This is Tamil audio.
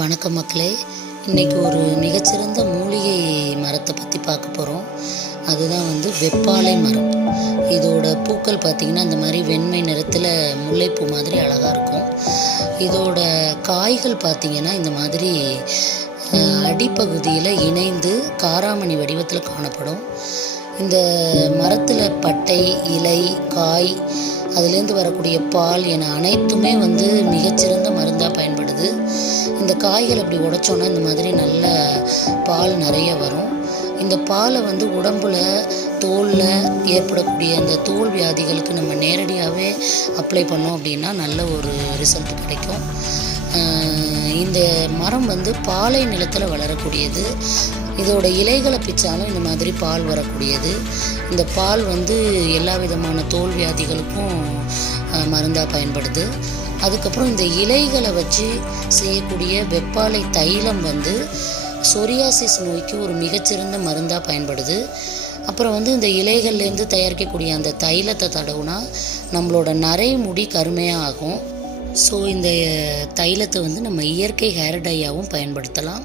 வணக்கம் மக்களே. இன்றைக்கி ஒரு மிகச்சிறந்த மூலிகை மரத்தை பற்றி பார்க்க போகிறோம் அதுதான் வந்து வெப்பாலை மரம். இதோட பூக்கள் பார்த்திங்கன்னா இந்த மாதிரி வெண்மை நிறத்தில் முல்லைப்பூ மாதிரி அழகாக இருக்கும். இதோட காய்கள் பார்த்திங்கன்னா இந்த மாதிரி அடிப்பகுதியில் இணைந்து காராமணி வடிவத்தில் காணப்படும். இந்த மரத்தில் பட்டை இலை காய் அதுலேருந்து வரக்கூடிய பால் என அனைத்துமே வந்து மிகச்சிறந்த மருந்தாக பயன்படுது. காய்கள் அப்படி உடைச்சோன்னா இந்த மாதிரி நல்ல பால் நிறைய வரும். இந்த பாலை வந்து உடம்புல தோலில் ஏற்படக்கூடிய அந்த தோல் வியாதிகளுக்கு நம்ம நேரடியாகவே அப்ளை பண்ணோம் அப்படின்னா நல்ல ஒரு ரிசல்ட் கிடைக்கும். இந்த மரம் வந்து பாலை நிலத்தில் வளரக்கூடியது. இதோட இலைகளை பிச்சாலும் இந்த மாதிரி பால் வரக்கூடியது. இந்த பால் வந்து எல்லா விதமான தோல் வியாதிகளுக்கும் மருந்தாக பயன்படுது. அதுக்கப்புறம் இந்த இலைகளை வச்சு செய்யக்கூடிய வெப்பாலை தைலம் வந்து சொரியாசிஸ் நோய்க்கு ஒரு மிகச்சிறந்த மருந்தாக பயன்படுது. அப்புறம் வந்து இந்த இலைகள்லேருந்து தயாரிக்கக்கூடிய அந்த தைலத்தை தடவுனா நம்மளோட நரை முடி கருமையாக ஆகும். ஸோ இந்த தைலத்தை வந்து நம்ம இயற்கை ஹேர் டையாகவும் பயன்படுத்தலாம்.